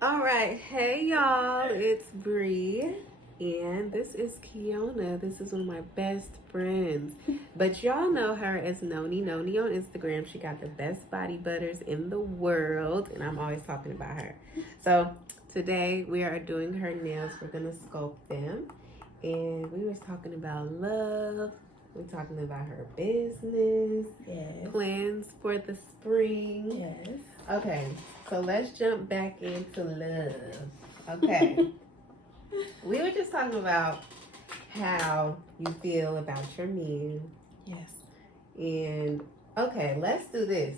All right, hey y'all, it's Bree, and this is Kiona. This is one of my best friends, but y'all know her as Noninoni on Instagram. She got the best body butters in the world, and I'm always talking about her. So today we are doing her nails. We're gonna sculpt them, and we was talking about love. We're talking about her business, Yes. plans for the spring. Yes. Okay, so let's jump back into love. Okay. We were just talking about how you feel about your men. Yes. And okay, let's do this.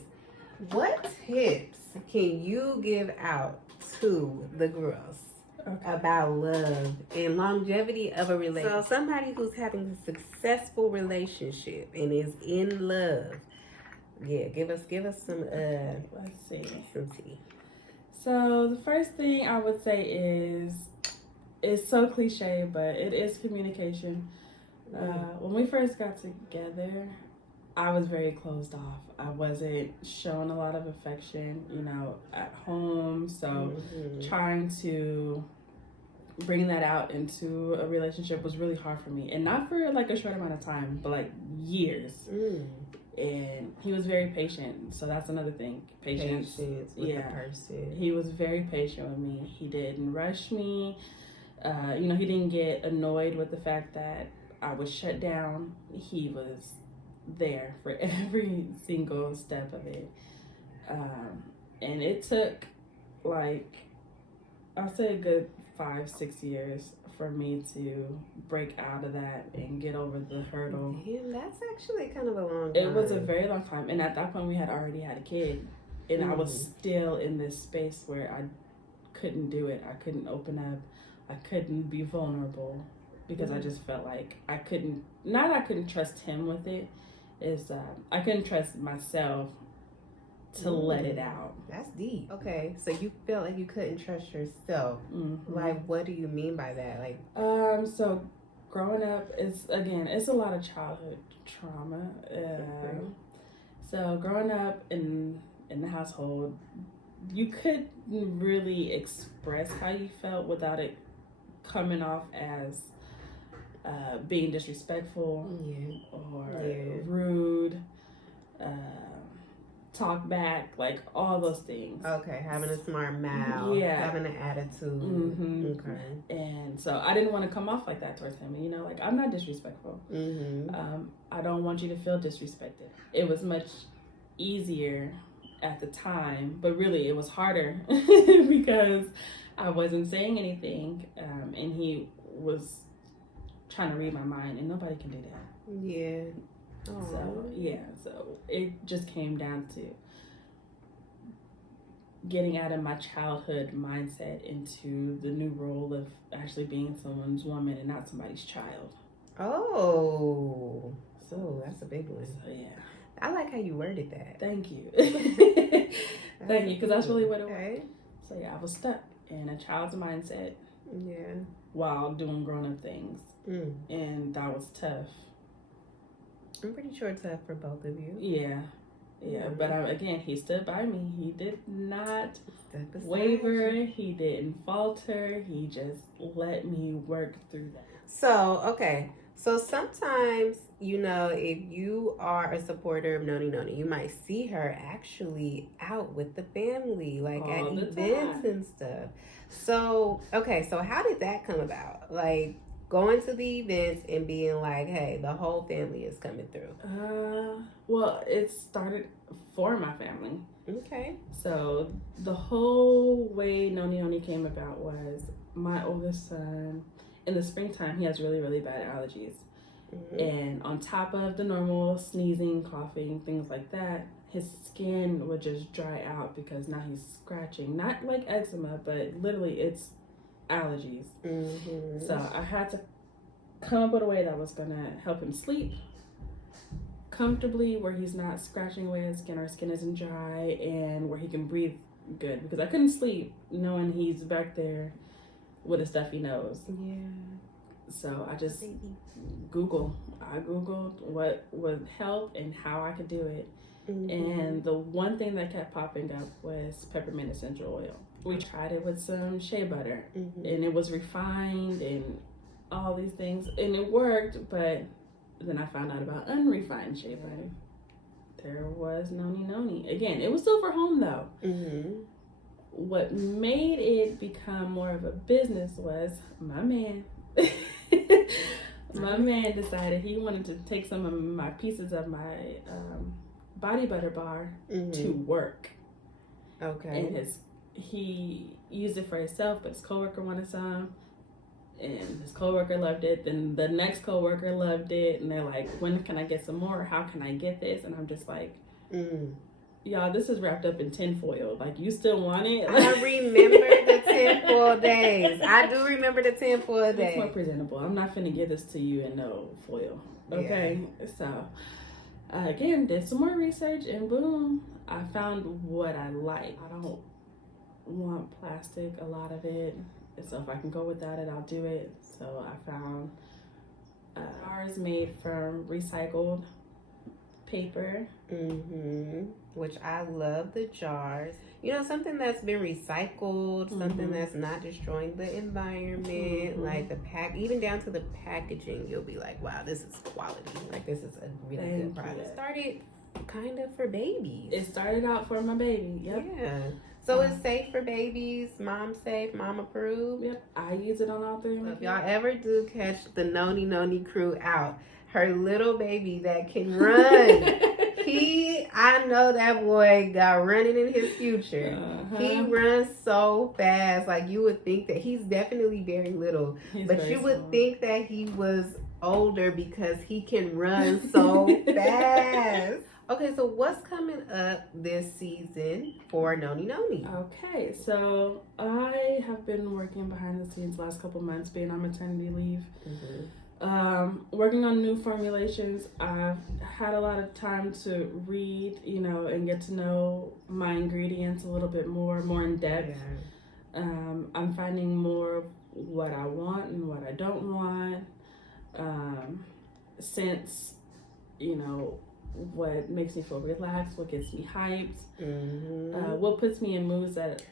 What tips can you give out to the girls about love and longevity of a relationship? So somebody who's having a successful relationship and is in love. Yeah, give us some Let's see. some tea. So the first thing I would say is, it's so cliche, but it is communication. When we first got together, I was very closed off. I wasn't showing a lot of affection, at home. So trying to bring that out into a relationship was really hard for me, and not for like a short amount of time, but like years. And he was very patient, so that's another thing. Patience with the person. He was very patient with me. He didn't rush me. He didn't get annoyed with the fact that I was shut down. He was there for every single step of it. And it took, like, I'll say a good 5-6 years for me to break out of that and get over the hurdle. Yeah, that's actually kind of a long time. It was a very long time, and at that point we had already had a kid, and I was still in this space where I couldn't do it. I couldn't open up. I couldn't be vulnerable because I just felt like I couldn't trust him with it. I couldn't trust myself to let it out. That's deep. Okay, so you felt like you couldn't trust yourself. Like, what do you mean by that? Like, so growing up, it's a lot of childhood trauma. So growing up in the household, you couldn't really express how you felt without it coming off as being disrespectful or rude. Talk back, like all those things. Okay, having a smart mouth, having an attitude. Okay. And so I didn't want to come off like that towards him. Like, I'm not disrespectful. I don't want you to feel disrespected. It was much easier at the time, but really it was harder because I wasn't saying anything, and he was trying to read my mind, and nobody can do that. Yeah. So it just came down to getting out of my childhood mindset into the new role of actually being someone's woman and not somebody's child. Oh, so that's a big one. So yeah, I like how you worded that. Thank you. Thank you, because that's really what it was. So yeah, I was stuck in a child's mindset. Yeah. While doing grown-up things, and that was tough. I'm pretty sure it's tough for both of you. Yeah. But again, he stood by me. He did not waver. He didn't falter. He just let me work through that. So, okay. So sometimes, if you are a supporter of Noninoni, you might see her actually out with the family, like at events and stuff. So, okay. So how did that come about? Like, going to the events and being like, hey, the whole family is coming through. Well, it started for my family. Okay. So the whole way Noninoni came about was my oldest son, in the springtime, he has really, really bad allergies. And on top of the normal sneezing, coughing, things like that, his skin would just dry out because now he's scratching. Not like eczema, but literally it's allergies. So I had to come up with a way that was gonna help him sleep comfortably, where he's not scratching away his skin, our skin isn't dry, and where he can breathe good, because I couldn't sleep knowing he's back there with a stuffy nose. So I just Googled what would help and how I could do it. And the one thing that kept popping up was peppermint essential oil. We tried it with some shea butter, Mm-hmm. and it was refined and all these things, and it worked. But then I found out about unrefined shea butter. There was Noninoni. Again, it was still for home though. Mm-hmm. What made it become more of a business was my man. My man decided he wanted to take some of my pieces of my body butter bar to work. Okay. And he used it for himself, but his coworker wanted some, and his coworker loved it. Then the next coworker loved it, and they're like, "When can I get some more? How can I get this?" And I'm just like, "Y'all, this is wrapped up in tinfoil. Like, you still want it?" I remember the tinfoil days. I do remember the tinfoil days. It's more presentable. I'm not finna give this to you in no foil. Okay, so again, did some more research, and boom, I found what I like. I don't want plastic, a lot of it, so if I can go without it, I'll do it. So I found ours made from recycled paper. Which I love the jars. You know, something that's been recycled, something that's not destroying the environment, like the pack, even down to the packaging, you'll be like, wow, this is quality. Like, this is a really good product. It started kind of for babies. It started out for my baby. Yep. Yeah. So it's safe for babies, mom safe, mom approved. Yep. I use it on all three. So if y'all ever do catch the Noninoni crew out, her little baby that can run, I know that boy got running in his future. He runs so fast. Like, you would think that he's definitely very little, but you would think that he was older because he can run so fast. Okay, so what's coming up this season for Noninoni? Okay, so I have been working behind the scenes the last couple months, being on maternity leave. Working on new formulations. I've had a lot of time to read, and get to know my ingredients a little bit more in depth. I'm finding more what I want and what I don't want. Since, what makes me feel relaxed, what gets me hyped, what puts me in moods that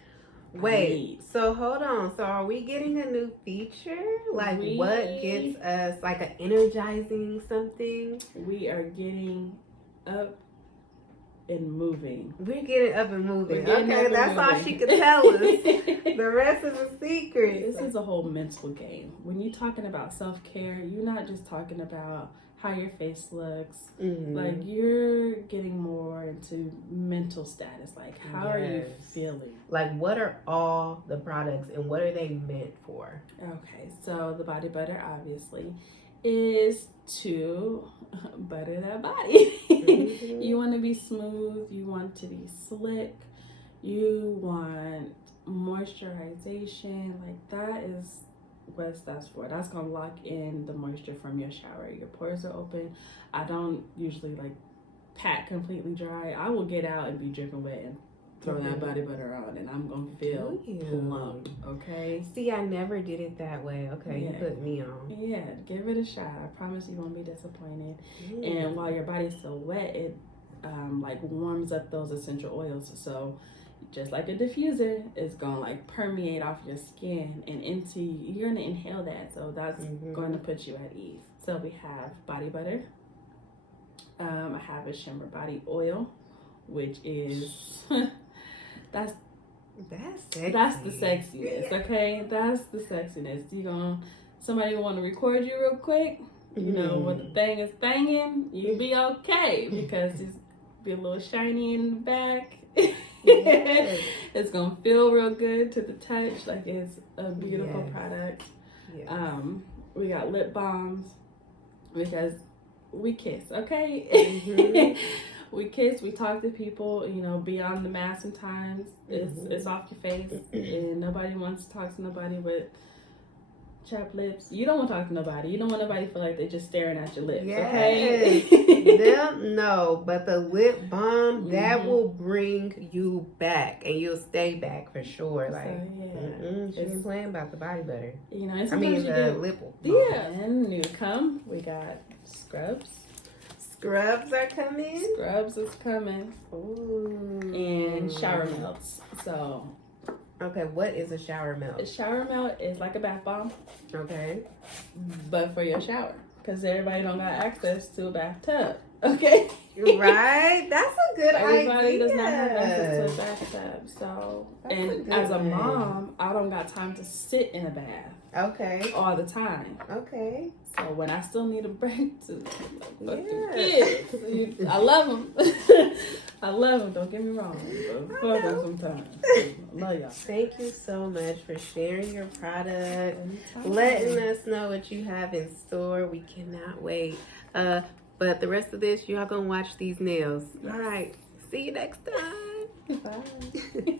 Wait, so hold on. So are we getting a new feature? Like, what gets us, like, an energizing something? We are getting up and moving. We're getting up and moving. Okay, that's all she could tell us. The rest is a secret. This is a whole mental game. When you're talking about self-care, you're not just talking about how your face looks. Like, you're getting more into mental status. Like, how are you feeling? Like, what are all the products and what are they meant for? Okay, so the body butter obviously is to butter that body. You want to be smooth, you want to be slick, you want moisturization. Like, that is what that's for. That's gonna lock in the moisture from your shower. Your pores are open. I don't usually like pat completely dry. I will get out and be dripping wet and throw that body butter on, and I'm gonna feel plump. Okay. See, I never did it that way. Okay, you put me on. Yeah, give it a shot. I promise you won't be disappointed. And while your body's still wet, it like warms up those essential oils. So just like a diffuser, it's gonna like permeate off your skin and into you. You're gonna inhale that, so that's going to put you at ease. So we have body butter. I have a Shimmer Body Oil, which is that's sexy. That's the sexiness. Okay, that's the sexiness. Somebody want to record you real quick. You know when the thing is banging, you be okay because it's be a little shiny in the back. It's gonna feel real good to the touch. Like, it's a beautiful product. We got lip balms because we kiss, okay? We kiss, we talk to people, beyond the mask sometimes. It's off your face, and nobody wants to talk to nobody with chapped lips. You don't want to talk to nobody. You don't want nobody to feel like they're just staring at your lips, okay? No, but the lip balm, that will bring you back, and you'll stay back for sure. Like, she ain't playing about the body butter. And I mean, the lip balm. Yeah, and new to come, we got scrubs. Scrubs are coming? Scrubs is coming. Ooh. And shower melts. So Okay, what is a shower A melt? shower melt is like a bath bomb, Okay. but for your shower. Because everybody don't got access to a bathtub. Okay? Right? That's a good Everybody idea. does not have access to a bathtub. So, That's a and good as a one. mom, I don't got time to sit in a bath Okay. all the time. Okay. So when I still need a break to fuck the Yeah. kids, I love them. I love them. Don't get me wrong. But fuck them sometimes. I love y'all. Thank you so much for sharing your product, Anytime. letting us know what you have in store. We cannot wait. But the rest of this, y'all gonna watch these nails. Yes. All right. See you next time. Bye.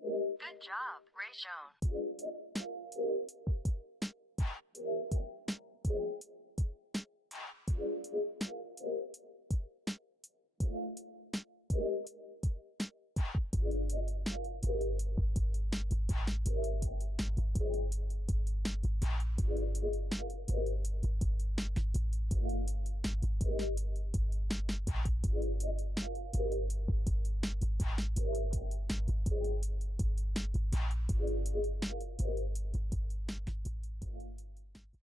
Good job, Rayshon.